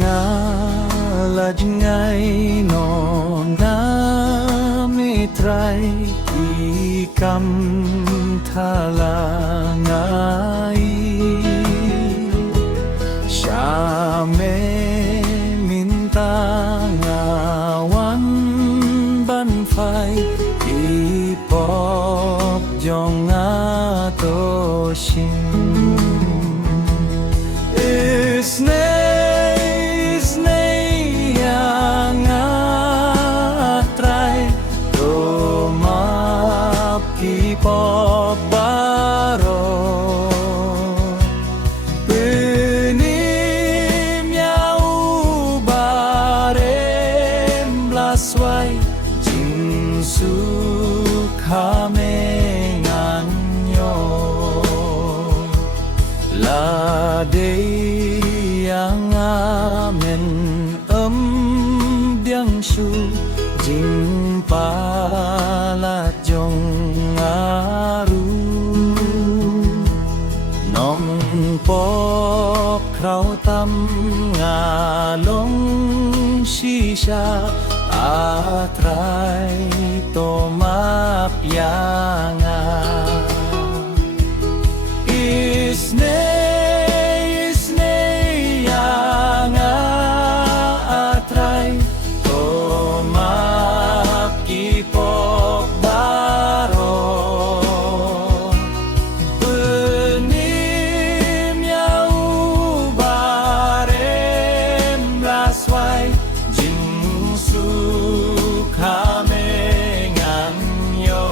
nga lajngay no na mitray ikam thalangai Syame minta ngawan ban phai ipop jong atoshin Isnei yang atrai domap ipop baro Benim yau barem laswai jinsu kamenganyo La day yang amen diang shu jing palat jong aru nong pok krau tam ngalong shisha atrai tomap yanga Isnei yang atrai tomap kipok baro Benim yau barem laswai jingsu kamengan yo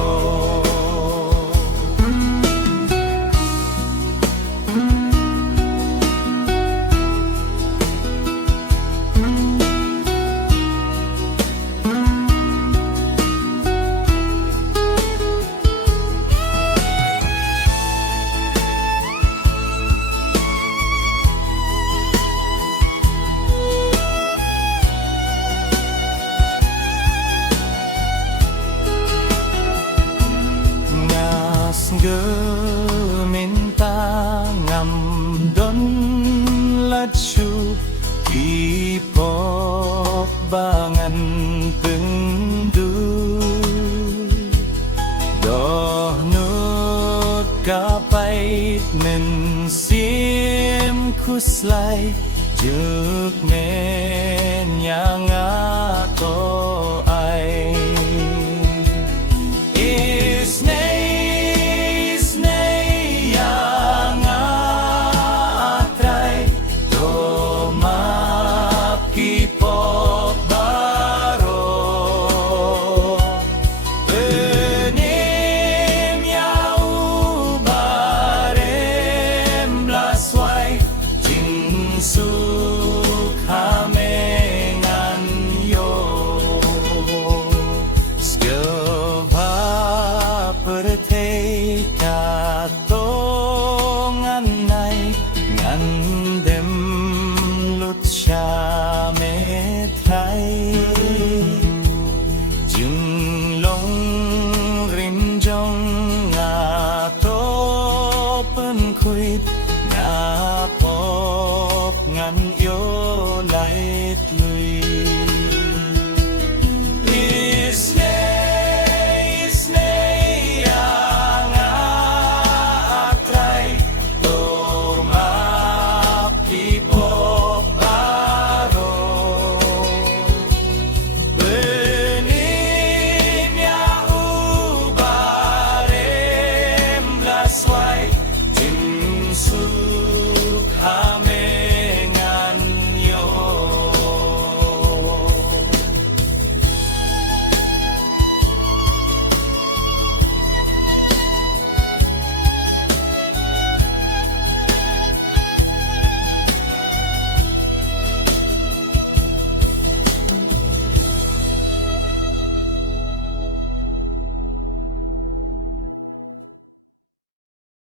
Geminta ngam don lachu ipop bangan pendu doh nut kapait men sim kuslai juk men yang ato ai Kuit nga pop ngan yo lait lui Isnei yang atrai tomap kipop baro Benim yau barem laswai Sukha